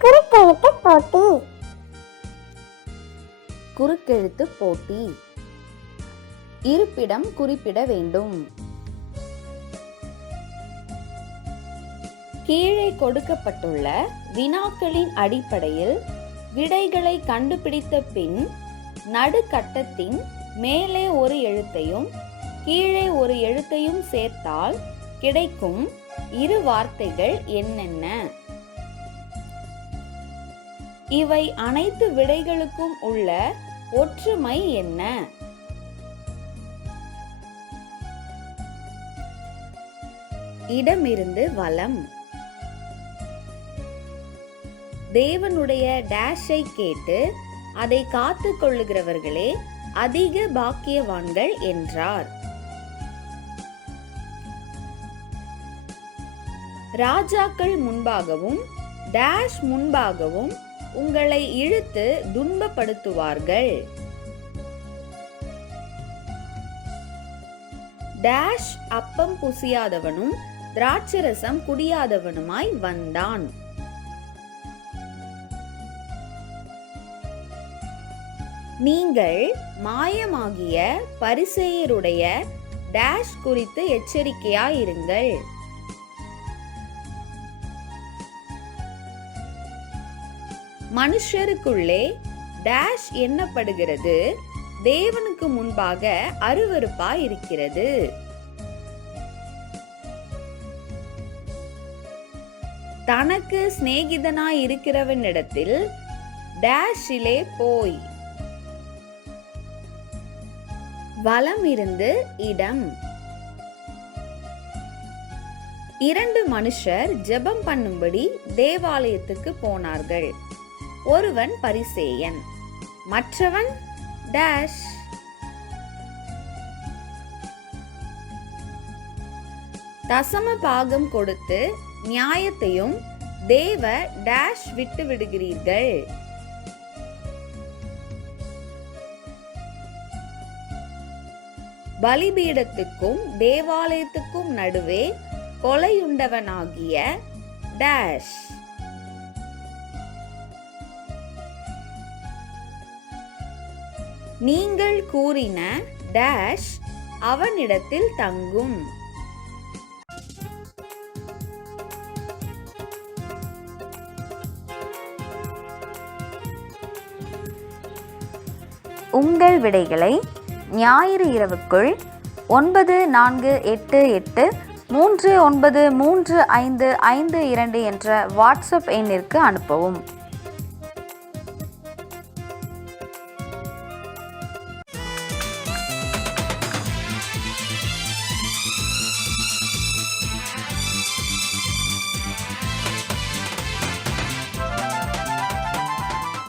குறுக்கெழுத்து போட்டி. குறுக்கெழுத்து போட்டி. இருப்பிடம் குறிப்பிட வேண்டும். கீழே கொடுக்கப்பட்டுள்ள வினாக்களின் அடிப்படையில் விடைகளை கண்டுபிடித்த பின் நடுக்கட்டத்தின் மேலே ஒரு எழுத்தையும் கீழே ஒரு எழுத்தையும் சேர்த்தால் கிடைக்கும் இரு வார்த்தைகள் என்னென்ன? இவை அனைத்து விடைகளுக்கும் உள்ள ஒற்றுமை என்ன? இடமிருந்து வலம். தேவனுடைய டேஷை கேட்டு அதை காத்து கொள்ளுகிறவர்களே அதிக பாக்கியவான்கள் என்றார். ராஜாக்கள் முன்பாகவும் டேஷ் முன்பாகவும் உங்களை இழுத்து துன்பப்படுத்துவார்கள். டேஷ் அப்பம் புசியாதவனும் திராட்சரசம் குடியாதவனுமாய் வந்தான். நீங்கள் மாயமாகிய பரிசெயருடைய டேஷ் குறித்து எச்சரிக்கையாயிருங்கள் மனுஷருக்குள்ளே டேஷ் எண்ணப்படுகிறது தேவனுக்கு முன்பாக அருவருப்பாய் இருக்கிறது தனக்கு சிநேகிதனாய் இருக்கிறவனிடத்தில் டேஷிலே போய். வலம் இருந்து இடம். இரண்டு மனுஷர் ஜெபம் பண்ணும்படி தேவாலயத்துக்கு போனார்கள். ஒருவன் பரிசேயன். மற்றவன் டேஷ் தசம பாகம் கொடுத்து நியாயத்தையும் தேவ டேஷ் விட்டு விடுகிறீர்கள். பலிபீடத்துக்கும் தேவாலயத்துக்கும் நடுவே கொலையுண்டவனாகிய டேஷ் நீங்கள் கூறின டேஷ் அவனிடத்தில் தங்கும். உங்கள் விடைகளை ஞாயிறு இரவுக்குள் ஒன்பது நான்கு எட்டு எட்டு மூன்று ஒன்பது மூன்று ஐந்து ஐந்து இரண்டு என்ற வாட்ஸ்அப் எண்ணிற்கு அனுப்பவும்.